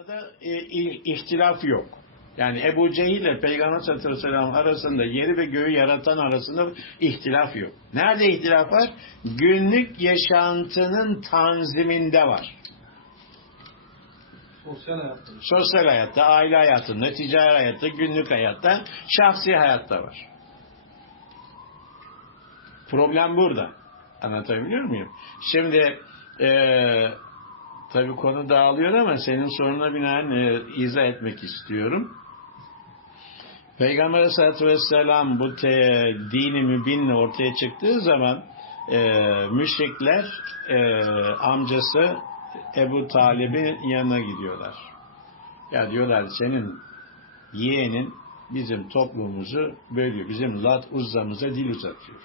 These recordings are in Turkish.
Arada e, ihtilaf yok. Yani Ebu Cehil ile Peygamber sallallahu aleyhi ve sellem arasında yeri ve göğü yaratan arasında ihtilaf yok. Nerede ihtilaf var? Günlük yaşantının tanziminde var. Sosyal hayatta. Sosyal hayatta, aile hayatında, ticari hayatta, günlük hayatta, şahsi hayatta var. Problem burada. Anlatabiliyor muyum? Şimdi eee tabii konu dağılıyor ama senin soruna binaen e, izah etmek istiyorum. Peygamber Aleyhisselatü Vesselam bu te, dini mübinle ortaya çıktığı zaman e, müşrikler e, amcası Ebu Talib'in yanına gidiyorlar. Ya diyorlar senin yeğenin bizim toplumumuzu bölüyor. Bizim lat uzzamıza dil uzatıyor.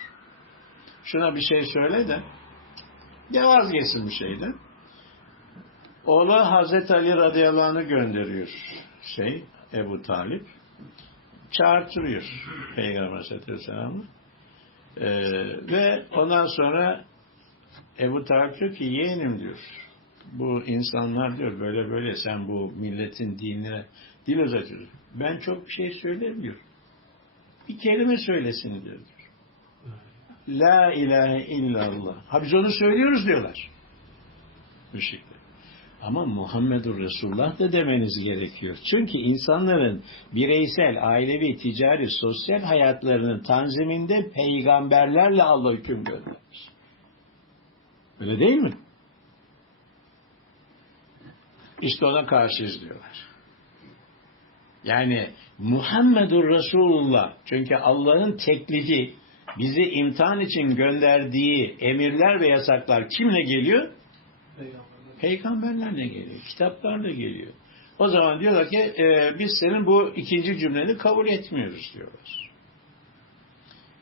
Şuna bir şey söyle de ya vazgeçsin bir şeyden. Oğlu Hazreti Ali radıyallahu anh'ı gönderiyor şey Ebu Talip. Çağırtırıyor Peygamber aleyhisselam'ı. Ee, ve ondan sonra Ebu Talip diyor ki yeğenim diyor. Bu insanlar diyor böyle böyle sen bu milletin dinine dil uzatıyorsun. Ben çok bir şey söylemiyorum. Bir kelime söylesin diyor. La ilahe illallah. Ha biz onu söylüyoruz diyorlar. Müşrikler. Ama Muhammedur Resulullah da demeniz gerekiyor. Çünkü insanların bireysel, ailevi, ticari, sosyal hayatlarının tanziminde peygamberlerle Allah hüküm göndermiş. Öyle değil mi? İşte ona karşıyız diyorlar. Yani Muhammedur Resulullah çünkü Allah'ın teklifi bizi imtihan için gönderdiği emirler ve yasaklar kimle geliyor? Peygamberler. Peygamberlerle geliyor, kitaplarla geliyor. O zaman diyorlar ki e, biz senin bu ikinci cümleni kabul etmiyoruz diyorlar.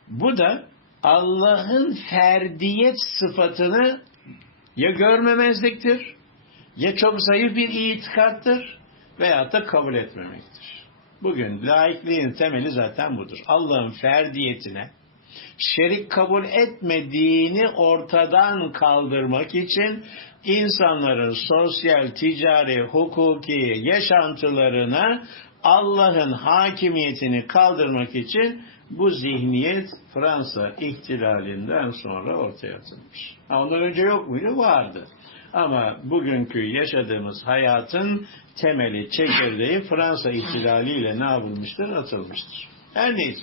Bu da Allah'ın ferdiyet sıfatını ya görmemezliktir, ya çok zayıf bir itikattır veyahut da kabul etmemektir. Bugün laikliğin temeli zaten budur. Allah'ın ferdiyetine şerik kabul etmediğini ortadan kaldırmak için insanların sosyal, ticari, hukuki yaşantılarına Allah'ın hakimiyetini kaldırmak için bu zihniyet Fransa ihtilalinden sonra ortaya atılmış. Ha, Ondan önce yok muydu? Vardı. Ama bugünkü yaşadığımız hayatın temeli, çekirdeği Fransa ihtilaliyle ne yapılmıştır? Atılmıştır. Her neyse.